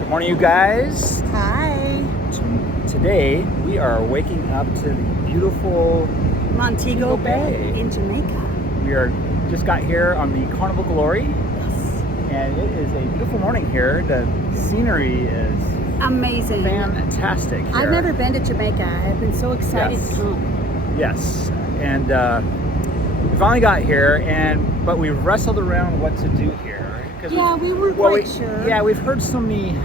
Good morning, you guys. Hi. Today we are waking up to the beautiful Montego Bay in Jamaica. We just got here on the Carnival Glory. Yes. And it is a beautiful morning here. The scenery is amazing. Fantastic here. I've never been to Jamaica. I've been so excited to come. Yes. And we finally got here, but we wrestled around what to do here. Yeah, we weren't quite sure. Yeah, we've heard so many,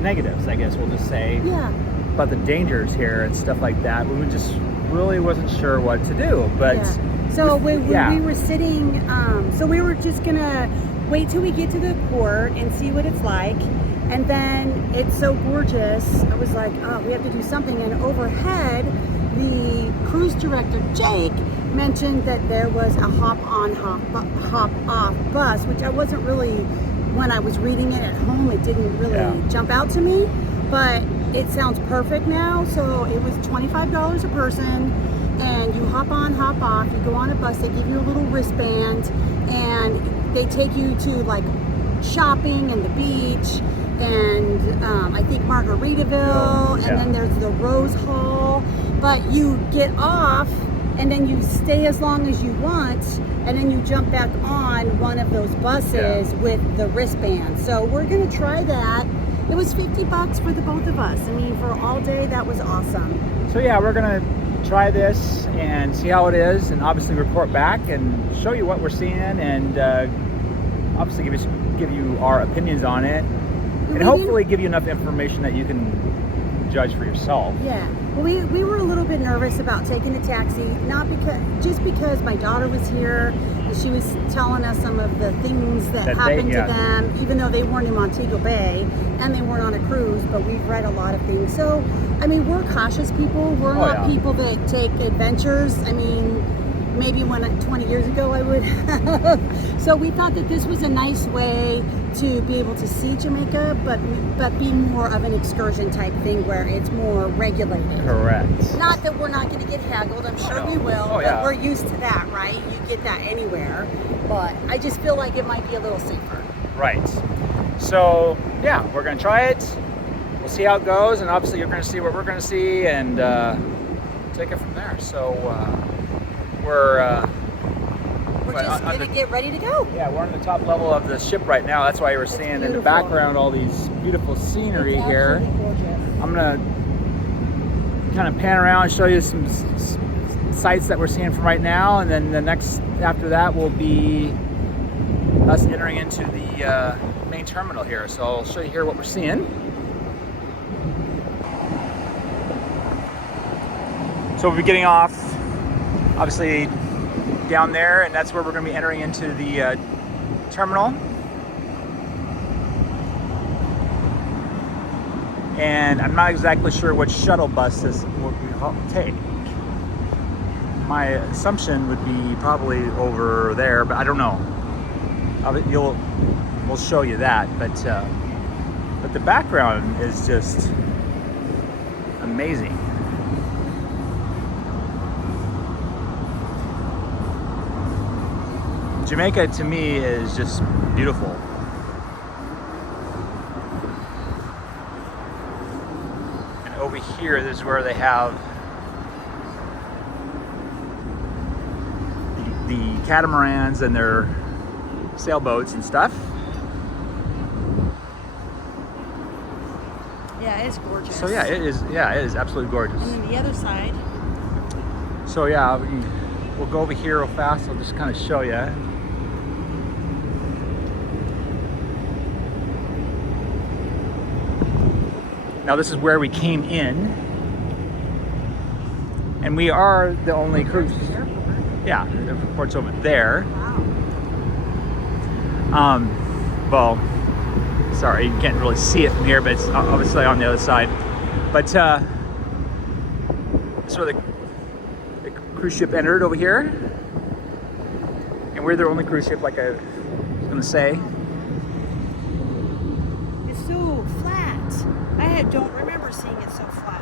negatives, we'll just say. Yeah. About the dangers here and stuff like that. We just really wasn't sure what to do. But yeah. So we were sitting, so we were just gonna wait till we get to the port and see what it's like. And then it's so gorgeous. I was like, oh, we have to do something. And overhead, the cruise director, Jake, mentioned that there was a hop-on, hop-off bus, which I wasn't really, when I was reading it at home, it didn't really jump out to me, but it sounds perfect now. So it was $25 a person, and you hop on, hop off, you go on a bus, they give you a little wristband, and they take you to like shopping and the beach, and I think Margaritaville, and then there's the Rose Hall, but you get off, and then you stay as long as you want, and then you jump back on one of those buses with the wristband. So we're gonna try that. It was $50 for the both of us. I mean, for all day, that was awesome. So yeah, we're gonna try this and see how it is, and obviously report back and show you what we're seeing, and obviously give you our opinions on it, and hopefully give you enough information that you can judge for yourself. Yeah. Well, we were a little bit nervous about taking a taxi, just because my daughter was here and she was telling us some of the things that happened to them, even though they weren't in Montego Bay and they weren't on a cruise, but we've read a lot of things. So, I mean, we're cautious people. We're not people that take adventures. I mean, maybe 20 years ago I would have. So we thought that this was a nice way to be able to see Jamaica, but be more of an excursion type thing where it's more regulated. Correct. Not that we're not going to get haggled, I'm sure we will, but we're used to that, right? You get that anywhere, but I just feel like it might be a little safer. Right. So yeah, we're going to try it. We'll see how it goes, and obviously you're going to see what we're going to see, and take it from there. So we're just going to get ready to go. Yeah, we're on the top level of the ship right now. That's why you were seeing in the background all these beautiful scenery here. I'm going to kind of pan around and show you some sights that we're seeing from right now, and then the next after that will be us entering into the main terminal here. So I'll show you here what we're seeing. So we'll be getting off, obviously, down there, and that's where we're going to be entering into the terminal. And I'm not exactly sure which shuttle bus this will take. My assumption would be probably over there, but I don't know. We'll show you that, but the background is just amazing. Jamaica to me is just beautiful. And over here is where they have the catamarans and their sailboats and stuff. Yeah, it's gorgeous. So yeah, it is absolutely gorgeous. And then the other side. So yeah, we'll go over here real fast. I'll just kind of show you. Now this is where we came in, and we are the only cruise. Yeah, the airport's over there. Wow. Well, sorry, you can't really see it from here, but it's obviously on the other side. But that's where the cruise ship entered over here, and we're the only cruise ship, like I was gonna say. It's so flat. I don't remember seeing it so flat.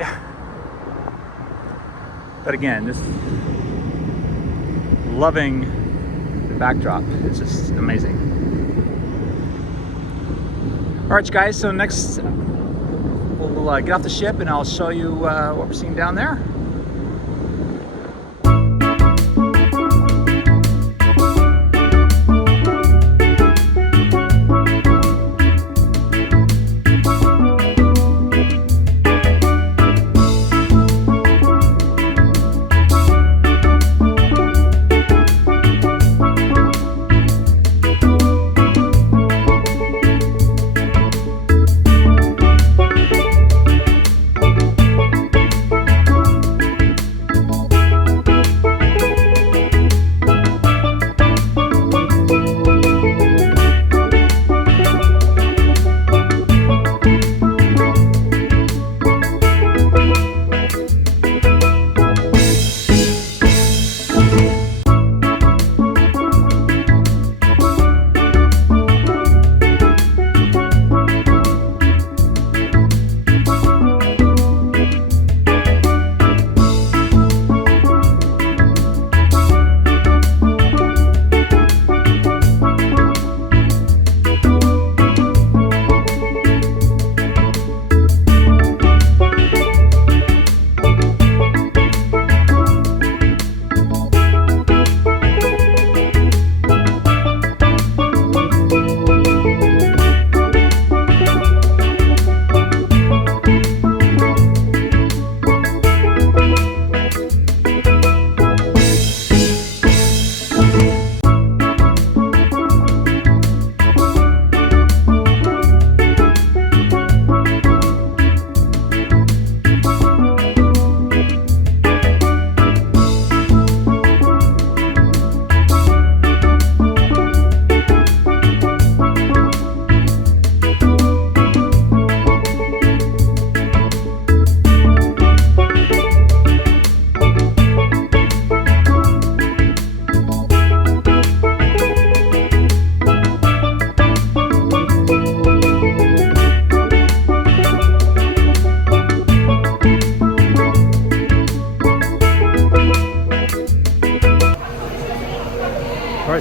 Yeah. But again, just loving the backdrop. It's just amazing. All right, guys, so next we'll get off the ship and I'll show you what we're seeing down there.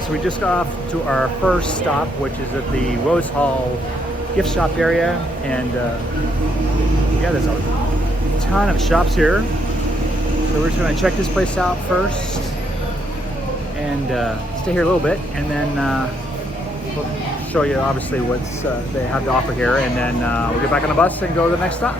So we just got off to our first stop, which is at the Rose Hall gift shop area, and yeah, there's a ton of shops here. So we're just going to check this place out first and stay here a little bit, and then we'll show you obviously what's they have to offer here, and then we'll get back on the bus and go to the next stop.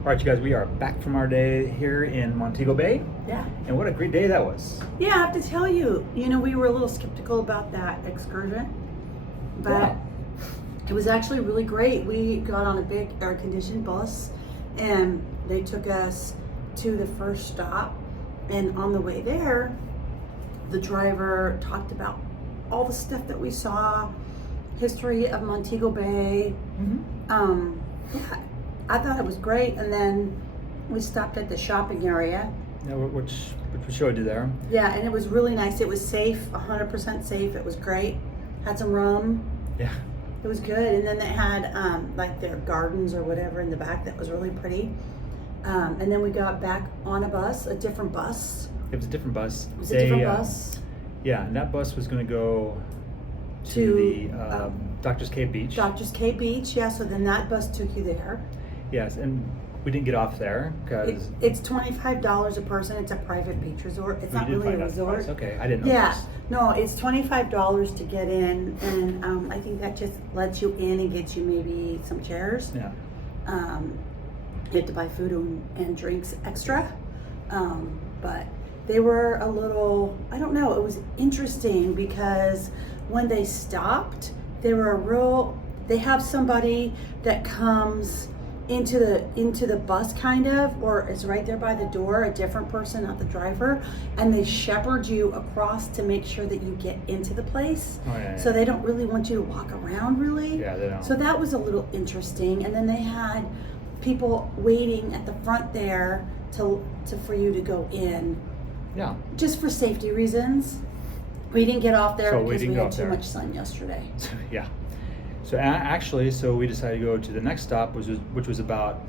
All right, you guys, we are back from our day here in Montego Bay. Yeah. And what a great day that was. Yeah, I have to tell you, we were a little skeptical about that excursion, but Yeah. it was actually really great. We got on a big air-conditioned bus, and they took us to the first stop. And on the way there, the driver talked about all the stuff that we saw, history of Montego Bay. Yeah, I thought it was great. And then we stopped at the shopping area. Yeah, which we showed you there. Yeah, and it was really nice. It was safe, 100% safe. It was great. Had some rum. Yeah. It was good. And then they had like their gardens or whatever in the back that was really pretty. And then we got back on a different bus. It was a different bus. It was a different bus. Yeah, and that bus was going to go to the Doctor's Cave Beach. Doctor's Cave Beach, yeah. So then that bus took you there. Yes, and we didn't get off there because it's $25 a person. It's a private beach resort. It's not really a resort. Okay, I didn't know. Yeah, this. no, it's $25 to get in, and I think that just lets you in and gets you maybe some chairs. Yeah. You have to buy food and drinks extra, but they were a little, I don't know, it was interesting because when they stopped, they have somebody that comes into the bus kind of, or is right there by the door, a different person, not the driver, and they shepherd you across to make sure that you get into the place. Oh, yeah, yeah. So they don't really want you to walk around really. Yeah, they don't. So that was a little interesting. And then they had people waiting at the front there for you to go in. Yeah. Just for safety reasons. We didn't get off there because we had too much sun yesterday. Yeah. So actually, we decided to go to the next stop, which was about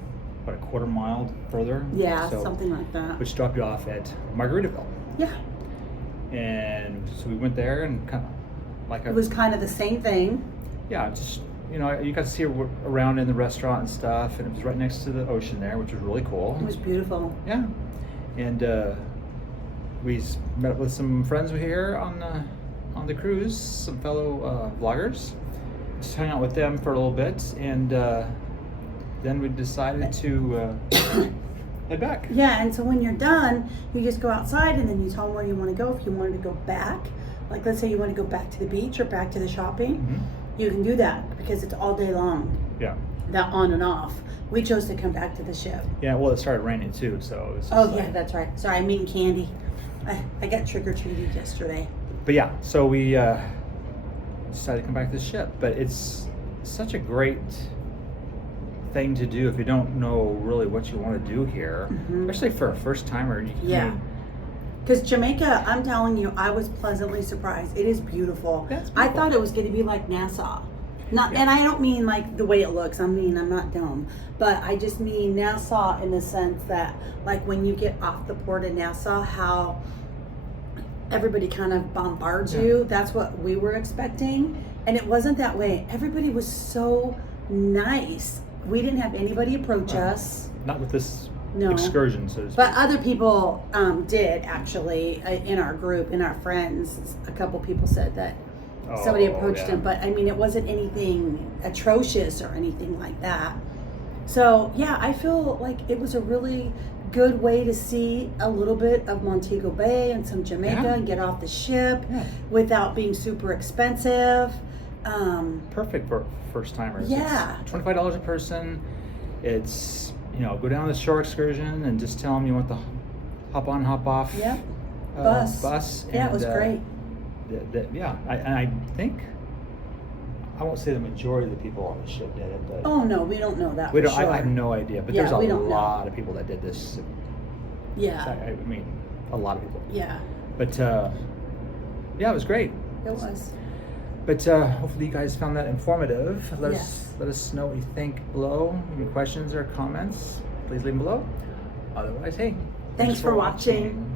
a quarter mile further. Yeah, something like that. Which dropped you off at Margaritaville. Yeah. And so we went there and kind of it was kind of the same thing. Yeah, just you got to see around in the restaurant and stuff, and it was right next to the ocean there, which was really cool. It was beautiful. Yeah, and we met up with some friends here on the cruise, some fellow vloggers. Just hung out with them for a little bit, and then we decided to head back. Yeah, and so when you're done, you just go outside, and then you tell them where you want to go. If you wanted to go back, like let's say you want to go back to the beach or back to the shopping, you can do that because it's all day long. Yeah. That on and off. We chose to come back to the ship. Yeah, well, it started raining too, so. It was just yeah, that's right. Sorry, I'm eating candy. I got trick-or-treated yesterday. But yeah, so we decided to come back to the ship. But it's such a great thing to do if you don't know really what you want to do here, especially for a first timer. Yeah. Because Jamaica, I'm telling you, I was pleasantly surprised. It is beautiful. I thought it was going to be like Nassau. And I don't mean like the way it looks. I mean, I'm not dumb. But I just mean Nassau in the sense that like when you get off the port of Nassau, how everybody kind of bombards you. That's what we were expecting. And it wasn't that way. Everybody was so nice. We didn't have anybody approach us. Not with this excursion, so to speak. But other people did actually in our group, in our friends. A couple people said that somebody approached them, but I mean, it wasn't anything atrocious or anything like that. So yeah, I feel like it was a really good way to see a little bit of Montego Bay and some Jamaica and get off the ship without being super expensive. Perfect for first timers. Yeah. It's $25 a person. It's go down the shore excursion and just tell them you want the hop on, hop off bus. Yeah, it was great. I think, I won't say the majority of the people on the ship did it, but oh no, we don't know that. We don't. Sure. I have no idea, but there's a lot of people that did this. Yeah. I mean, a lot of people. Yeah. But it was great. It was. But hopefully you guys found that informative. Let us know what you think below. Any questions or comments, please leave them below. Otherwise, hey, thanks for watching.